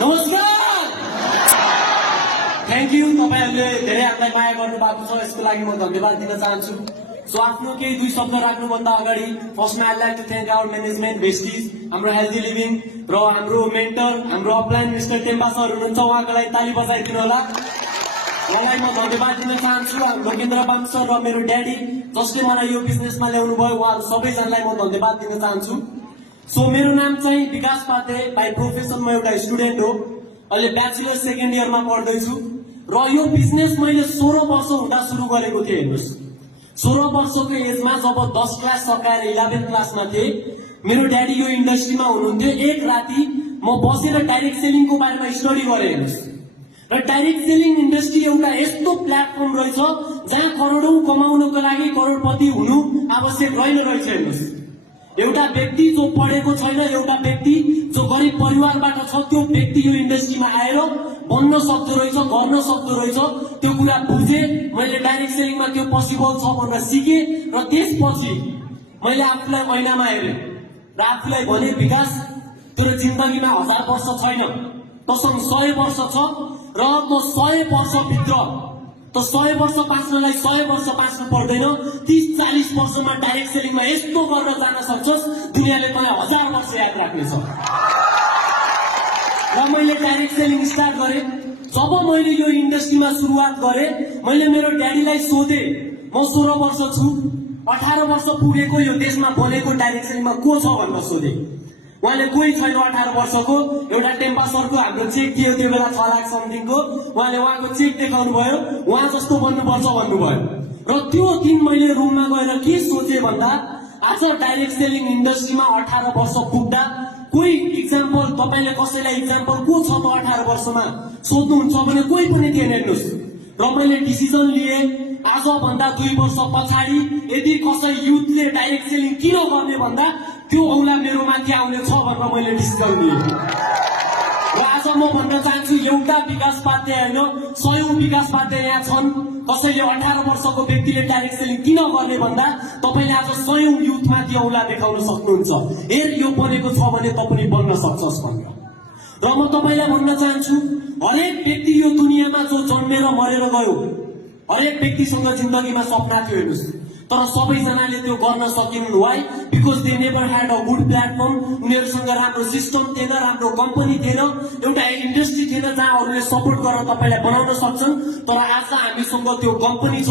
नमस्कार। Thank you. तपाईहरुले धेरै हामीलाई माया गर्नु भएको छ, यसको लागि म धन्यवाद दिन चाहन्छु। सो आफ्नो केही दुई शब्द राख्नुभन्दा अगाडि फर्स्टमा I like to thank our management Vestige, हाम्रो हेल्दी लिभिङ र हाम्रो मेन्टर, हाम्रो अपलाइन मिस्टर टेम्पा सर हुनुहुन्छ, उहाँको लागि ताली बजाइदिनु होला। उहाँलाई म धन्यवाद दिन चाहन्छु। हाम्रो केन्द्र बाम सर र मेरो ड्याडी जसले मलाई यो बिजनेसमा ल्याउनु भयो, उहाँहरू सबैजनालाई म धन्यवाद दिन चाहन्छु। सो मेरो नाम चाहिँ विकास पाटे, बाई प्रोफेसन म एउटा स्टुडेन्ट हो। अहिले ब्याचलर सेकेन्ड इयरमा पढ्दैछु र यो बिजनेस मैले 16 वर्ष हुँदा सुरु गरेको थिएँ। हेर्नुहोस्, 16 वर्षको एजमा जब 10 क्लास सकाएर 11 क्लासमा थिएँ, मेरो ड्याडी यो इन्डस्ट्रीमा हुनुहुन्थ्यो। एक राति म बसेर डाइरेक्ट सेलिङको बारेमा स्टडी गरेँ। हेर्नुहोस्, र डाइरेक्ट सेलिङ इन्डस्ट्री एउटा यस्तो प्लेटफर्म रहेछ जहाँ करोडौं कमाउनको लागि करोडपति हुनु आवश्यक रहेछ। हेर्नुहोस्, एउटा व्यक्ति जो पढेको छैन, एउटा व्यक्ति जो गरिब परिवारबाट छ, त्यो व्यक्ति यो इन्डस्ट्रीमा आएर बन्न सक्दो रहेछ, गर्न सक्दो रहेछ। त्यो कुरा बुझे, मैले डाइरेक्ट सेलिङमा त्यो पोसिबल छ भनेर सिकेँ र त्यसपछि मैले आफूलाई ऐनामा हेरेँ र आफूलाई भने, विकास तेरो जिन्दगीमा 1000 वर्ष छैन, तसँग 100 वर्ष छ र म 100 वर्षभित्र त 100 वर्ष बाँच्नलाई 100 वर्ष बाँच्नु पर्दैन, 30-40 वर्षमा डाइरेक्ट सेलिङमा यस्तो गर्न जान सक्छस्, दुनियाँले तँलाई 1000 वर्ष याद राख्नेछ। र मैले डाइरेक्ट सेलिङ स्टार्ट गरेँ। जब मैले यो इन्डस्ट्रीमा सुरुवात गरेँ, मैले मेरो ड्याडीलाई सोधेँ, म 16 वर्ष छु, 18 वर्ष पुगेको यो देशमा बनेको डाइरेक्ट सेलिङमा को छ भनेर सोधेँ। उहाँले कोही छैन 18 वर्षको। एउटा टेम्पा सरको हाम्रो चेक थियो त्यो बेला 6 लाख समथिङको। उहाँले उहाँको चेक देखाउनु भयो, उहाँ जस्तो बन्नुपर्छ भन्नुभयो। र त्यो दिन मैले रुममा गएर के सोचेँ भन्दा, आज डाइरेक्ट सेलिङ इन्डस्ट्रीमा 18 वर्ष पुग्दा कोही इक्जाम्पल, तपाईले कसैलाई इक्जाम्पल को छ त 18 वर्षमा सोध्नुहुन्छ भने कोही पनि थिएन। हेर्नुहोस्, र मैले डिसिजन लिएँ, आजभन्दा 2 वर्ष पछाडि यदि कसै युथले डाइरेक्ट सेलिङ किन गर्ने भन्दा त्यो औला मेरो माथि आउने छ भनेर मैले डिसिजन लिएँ। र आज म भन्न चाहन्छु, एउटा विकास पाटे होइन, 100औं विकास पाटे यहाँ छन्। कसैले 18 वर्षको व्यक्तिले डाइरेक्ट सेलिङ किन गर्ने भन्दा तपाईले आज 100औं युथमाथि औला देखाउन सक्नुहुन्छ। हेर, यो बनेको छ भने त पनि बन्न सक्छस् भनेर। र म तपाईलाई भन्न चाहन्छु, हरेक व्यक्ति यो दुनियाँमा जो जन्मेर मरेर गयो, हरेक व्यक्तिसँग जिन्दगीमा सपना थियो। हेर्नुहोस्, तर सबैजनाले त्यो गर्न सकेनन्। Why? Because they never had a good platform. उनीहरूसँग राम्रो सिस्टम थिएन, राम्रो कम्पनी थिएन, एउटा इन्डस्ट्री थिएन जहाँ अरूले सपोर्ट गरेर तपाईलाई बनाउन सक्छन्। तर आज हामीसँग त्यो कम्पनी छ।